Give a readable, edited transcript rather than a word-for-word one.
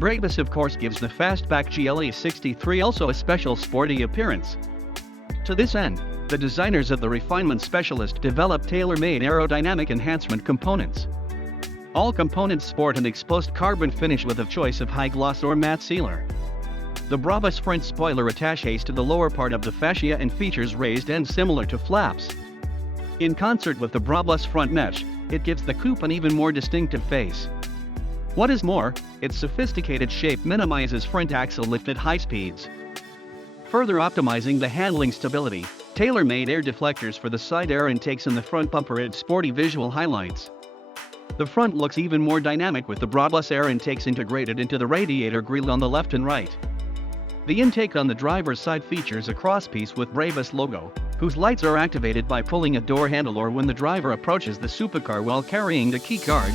BRABUS of course gives the fastback GLE 63 also a special sporty appearance. To this end, the designers of the refinement specialist developed tailor-made aerodynamic enhancement components. All components sport an exposed carbon finish with a choice of high gloss or matte sealer. The BRABUS front spoiler attaches to the lower part of the fascia and features raised ends similar to flaps. In concert with the BRABUS front mesh, it gives the coupe an even more distinctive face. What is more, its sophisticated shape minimizes front axle lift at high speeds, further optimizing the handling stability. Tailor-made air deflectors for the side air intakes in the front bumper add sporty visual highlights. The front looks even more dynamic with the BRABUS air intakes integrated into the radiator grille on the left and right. The intake on the driver's side features a crosspiece with BRABUS logo, whose lights are activated by pulling a door handle or when the driver approaches the supercar while carrying the key card.